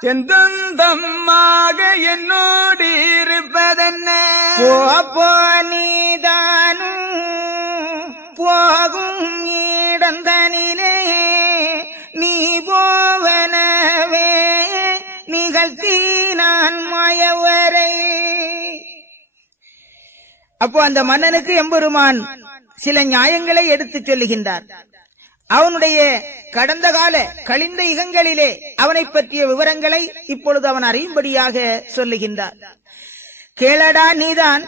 எந்தந்தம்மாக என்னோடு இருப்பதென்ன போ நீதானும் போகும் இடந்தனிலே நீ போவனவே நிகழ்த்தி நான் மயவரை. அப்போ அந்த மன்னனுக்கு எம்பெருமான் சில நியாயங்களை எடுத்துச் சொல்லுகின்றார். அவனுடைய கடந்த கால கழிந்த யுகங்களிலே அவனை பற்றிய விவரங்களை இப்பொழுது அவன் அறியும்படியாக சொல்லுகின்றார். கேளடா, நீதான்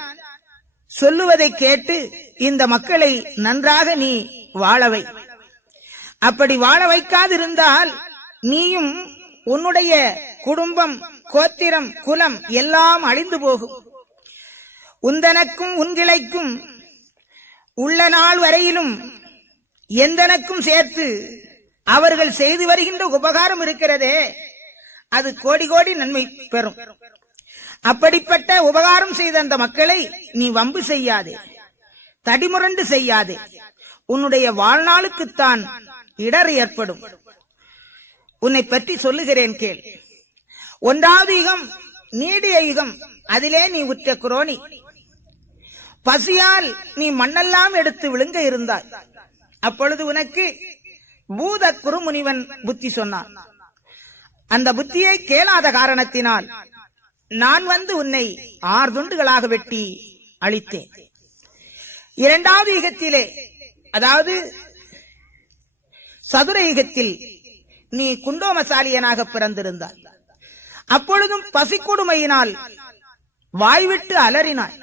சொல்லுவதை கேட்டு இந்த மக்களை நன்றாக நீ வாழவை. அப்படி வாழ வைக்காதிருந்தால் நீயும் உன்னுடைய குடும்பம், கோத்திரம், குலம் எல்லாம் அழிந்து போகும். உந்தனக்கும் உன்கிளைக்கும் உள்ள நாள் வரையிலும் எந்தனக்கும் சேர்த்து அவர்கள் செய்து வருகின்ற உபகாரம் இருக்கிறதே, அது கோடி கோடி நன்மை பெறும். அப்படிப்பட்ட உபகாரம் செய்த அந்த மக்களை நீ வம்பு செய்யாதே, தடிமுரண்டு செய்யாதே. உன்னுடைய வாழ்நாளுக்குத்தான் இடர் ஏற்படும். உன்னை பற்றி சொல்லுகிறேன் கேள். 1வது யுகம் நீடிய யுகம். அதிலே நீ உற்ற குரோணி. பசியால் நீ மண்ணெல்லாம் எடுத்து விழுங்க இருந்தாய். அப்பொழுது உனக்கு பூத குருமுனிவன் புத்தி சொன்னான். அந்த புத்தியை கேளாத காரணத்தினால் நான் வந்து உன்னை 6 துண்டுகளாக வெட்டி அழித்தேன். 2வது யுகத்திலே, அதாவது சதுர யுகத்தில் நீ குண்டோமசாலியனாக பிறந்திருந்தாய். அப்பொழுதும் பசிக்கொடுமையினால் வாய்விட்டு அலறினாய்.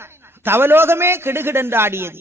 தவலோகமே கிடுகிடென்று ஆடியது.